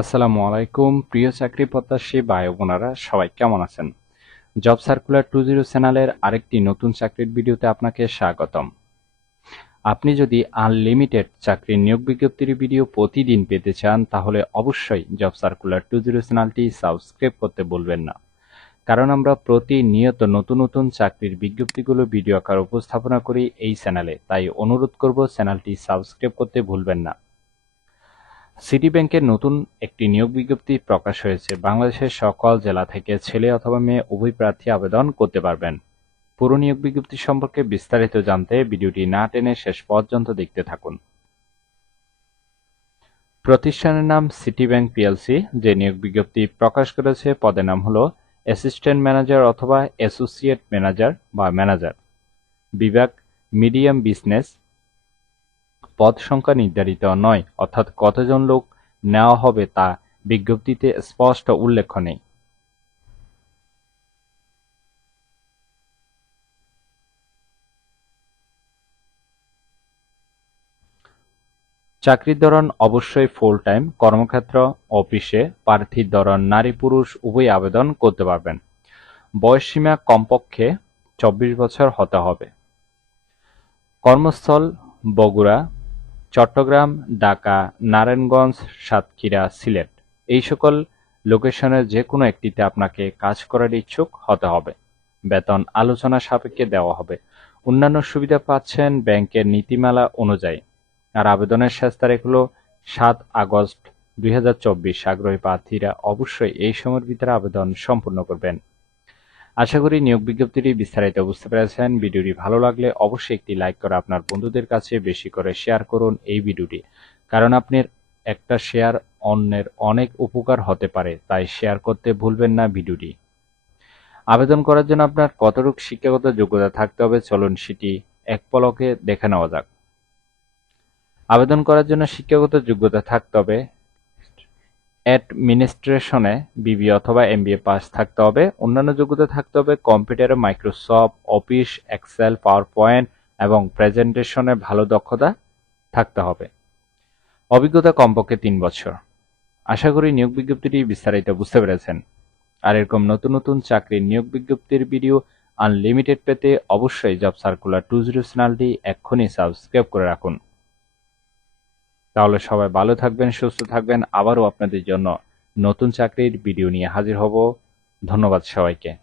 আসসালামু আলাইকুম, প্রিয় চাকরি প্রত্যাশী ভাই বোনেরা, সবাই কেমন আছেন? জব সার্কুলার টু জিরো চ্যানেলের আরেকটি নতুন চাকরির ভিডিওতে আপনাকে স্বাগতম। আপনি যদি আনলিমিটেড চাকরির নিয়োগ বিজ্ঞপ্তির ভিডিও প্রতিদিন পেতে চান, তাহলে অবশ্যই জব সার্কুলার টু জিরো চ্যানেলটি সাবস্ক্রাইব করতে বলবেন না। কারণ আমরা প্রতিনিয়ত নতুন নতুন চাকরির বিজ্ঞপ্তিগুলো ভিডিও আকার উপস্থাপনা করি এই চ্যানেলে, তাই অনুরোধ করব চ্যানেলটি সাবস্ক্রাইব করতে ভুলবেন না। সিটি ব্যাংকের নতুন একটি নিয়োগ বিজ্ঞপ্তি প্রকাশ হয়েছে। বাংলাদেশের সকল জেলা থেকে ছেলে অথবা মেয়ে উভয় প্রার্থী আবেদন করতে পারবেন। পুরো নিয়োগ বিজ্ঞপ্তি সম্পর্কে বিস্তারিত জানতে ভিডিওটি না টেনে শেষ পর্যন্ত দেখতে থাকুন। প্রতিষ্ঠানের নাম সিটি ব্যাংক পিএলসি। যে নিয়োগ বিজ্ঞপ্তি প্রকাশ করেছে, পদের নাম হলো অ্যাসিস্ট্যান্ট ম্যানেজার অথবা অ্যাসোসিয়েট ম্যানেজার বা ম্যানেজার। বিভাগ, মিডিয়াম বিজনেস পদ সংখ্যা নির্ধারিত নয়, অর্থাৎ কতজন লোক নেওয়া হবে তা বিজ্ঞপ্তিতে স্পষ্ট উল্লেখ নেই। চাকরির ধরন অবশ্যই ফুল টাইম কর্মক্ষেত্র, অফিসে প্রার্থীর ধরন নারী পুরুষ উভয় আবেদন করতে পারবেন। বয়সসীমা কমপক্ষে চব্বিশ বছর হতে হবে। কর্মস্থল বগুড়া, চট্টগ্রাম, ঢাকা, নারায়ণগঞ্জ, সাতক্ষীরা, সিলেট। এই সকল লোকেশনের যে কোনো একটিতে আপনাকে কাজ করার ইচ্ছুক হতে হবে। বেতন আলোচনা সাপেক্ষে দেওয়া হবে। অন্যান্য সুবিধা পাচ্ছেন ব্যাংকের নীতিমালা অনুযায়ী। আর আবেদনের শেষ তারিখ হলো সাত আগস্ট দুই হাজার চব্বিশ। আগ্রহী প্রার্থীরা অবশ্যই এই সময়ের ভিতরে আবেদন সম্পূর্ণ করবেন। আশা করি নিয়োগ বিজ্ঞপ্তিটি বিস্তারিত বুঝতে পেরেছেন। ভিডিওটি ভালো লাগলে অবশ্যই একটি লাইক করে আপনার বন্ধুদের কাছে বেশি করে শেয়ার করুন এই ভিডিওটি। কারণ আপনার একটা শেয়ার অন্যের অনেক উপকার হতে পারে, তাই শেয়ার করতে ভুলবেন না ভিডিওটি। আবেদন করার জন্য আপনার কতটুকু শিক্ষাগত যোগ্যতা থাকতে হবে চলুন সেটি এক পলকে দেখে নেওয়া যাক। আবেদন করার জন্য শিক্ষাগত যোগ্যতা থাকতে হবে অ্যাডমিনিস্ট্রেশনে বিবি অথবা এমবিএ পাস থাকতে হবে। অন্যান্য যোগ্যতা থাকতে হবে কম্পিউটারে Microsoft office, excel power point এবং প্রেজেন্টেশনে ভালো দক্ষতা থাকতে হবে। অভিজ্ঞতা কমপক্ষে তিন বছর। আশা করি নিয়োগ বিজ্ঞপ্তিটি বিস্তারিত বুঝতে পেরেছেন। আর এরকম নতুন নতুন চাকরির নিয়োগ বিজ্ঞপ্তির ভিডিও আনলিমিটেড পেতে অবশ্যই জব সার্কুলার টু জিরো চ্যানেলটি এক্ষুনি সাবস্ক্রাইব করে রাখুন। তাহলে সবাই ভালো থাকবেন, সুস্থ থাকবেন। আবারও আপনাদের জন্য নতুন চাকরির ভিডিও নিয়ে হাজির হব। ধন্যবাদ সবাইকে।